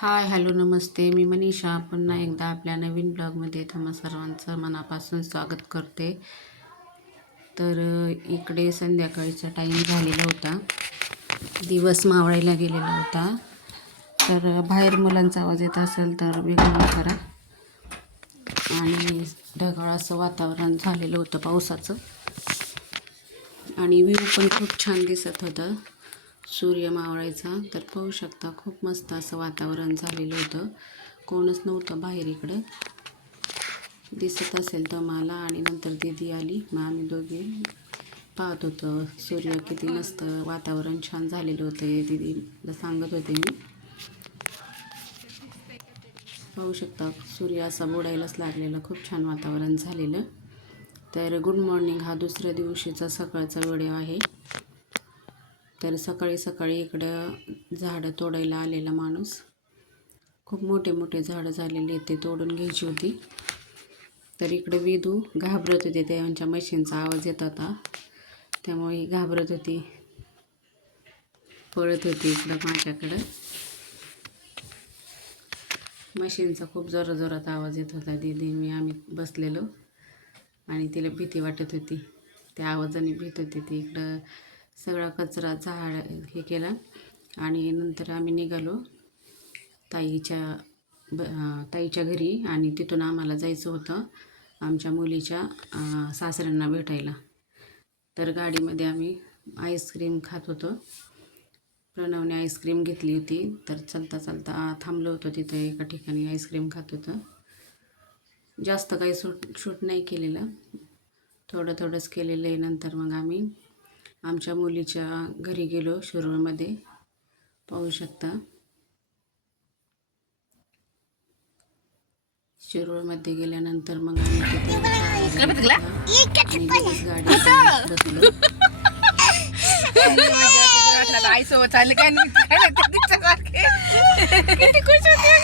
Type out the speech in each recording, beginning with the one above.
Hi hello नमस्ते. मी मनीषा पुन्हा एकदा आपल्या नवीन ब्लॉगमध्ये तुम्हा सर्वांचं मनापासून स्वागत करते. तर इकडे संध्याकाळीचा टाईम झालेला होता, दिवस मावळायला गेलेला होता. तर बाहेर मुलांचा आवाज येत असेल तर वेगळं करा. आणि ढगाळ असं वातावरण झालेलं होतं पावसाचं, आणि व्ह्यू पण खूप छान दिसत होतं सूर्य मावळायचा. तर पाहू शकता, खूप मस्त असं वातावरण झालेलं होतं. कोणच नव्हतं बाहेर इकडं, दिसत असेल तर मला. आणि नंतर दीदी आली, मग आम्ही दोघे पाहत होतो सूर्य. किती मस्त वातावरण छान झालेलं होतं हे दीदीला सांगत होते मी. पाहू शकता सूर्य असा बुडायलाच लागलेला, खूप छान वातावरण झालेलं. तर गुड मॉर्निंग हा दुसऱ्या दिवशीचा सकाळचा व्हिडिओ आहे. तर सकाळी सकाळी इकडं झाडं तोडायला आलेला माणूस. खूप मोठे मोठे झाडं झालेले, ते तोडून घ्यायची होती. तर इकडे विदू घाबरत होती, त्यांच्या मशीनचा आवाज येत होता त्यामुळे घाबरत होती, पळत होती इकडं माझ्याकडं. मशीनचा खूप जोरात आवाज येत होता. दीदी मी आम्ही बसलेलो आणि तिला भीती वाटत होती, त्या आवाजाने भीत होती ती. इकडं सगळा कचरा झाड हे केला आणि नंतर आम्ही निघालो ताईच्या घरी. आणि तिथून आम्हाला जायचं होतं आमच्या मुलीच्या सासऱ्यांना भेटायला. तर गाडीमध्ये आम्ही आईस्क्रीम खात होतो. प्रणवने आईस्क्रीम घेतली होती, तर चलता चलता थांबलो होतो तिथं एका ठिकाणी, आईस्क्रीम खात होतं. जास्त काही शूट नाही केलेलं, थोडंच केलेलं आहे. नंतर मग आम्ही आमच्या मुलीच्या घरी गेलो शिरूरमध्ये. पाहू शकता शिरूरमध्ये गेल्यानंतर मग आम्ही तिथे गाडी बसलो. आईसोबत चालले काय किती खुश होती.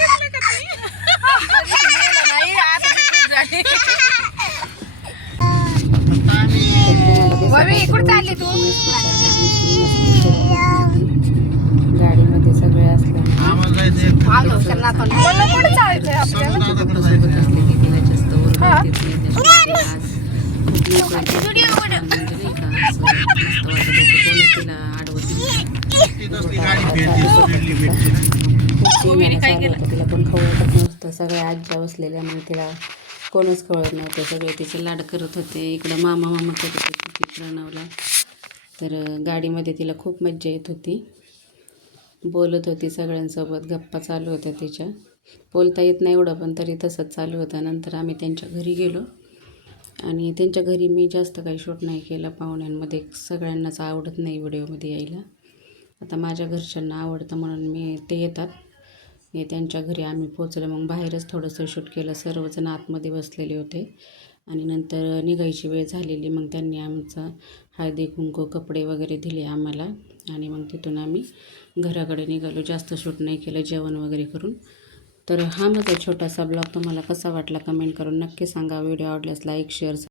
कुठे चालली तू? गाडीमध्ये सगळे असल्यामुळे तिला पण खाऊ वाटत नव्हतं. सगळ्या आज्या बसलेल्या, मग तिला कोणच कळत नव्हतं. सगळे तिचे लाड करत होते. इकडं मामा करत होती प्रणवला. तर गाडीमध्ये तिला खूप मज्जा येत होती, बोलत होती सगळ्यांसोबत, गप्पा चालू होत्या तिच्या. बोलता येत नाही एवढं, पण तरी तसंच चालू होतं. नंतर आम्ही त्यांच्या घरी गेलो आणि त्यांच्या घरी मी जास्त काही शूट नाही केलं. पाहुण्यांमध्ये सगळ्यांनाच आवडत नाही व्हिडिओमध्ये यायला. आता माझ्या घरच्यांना आवडतं म्हणून मी ते येतात. हे त्यांच्या घरी आम्ही पोचलो, मग बाहेरच थोडंसं शूट केलं. सर्वजण आतमध्ये बसलेले होते आणि नंतर निघायची वेळ झालेली. मग त्यांनी आमचं हळदी कुंकू कपडे वगैरे दिले आम्हाला आणि मग तिथून आम्ही घराकडे निघालो. जास्त शूट नाही केलं, जेवण वगैरे करून. तर हा माझा छोटासा ब्लॉग तुम्हाला कसा वाटला कमेंट करून नक्की सांगा. व्हिडिओ आवडल्यास लाईक शेअर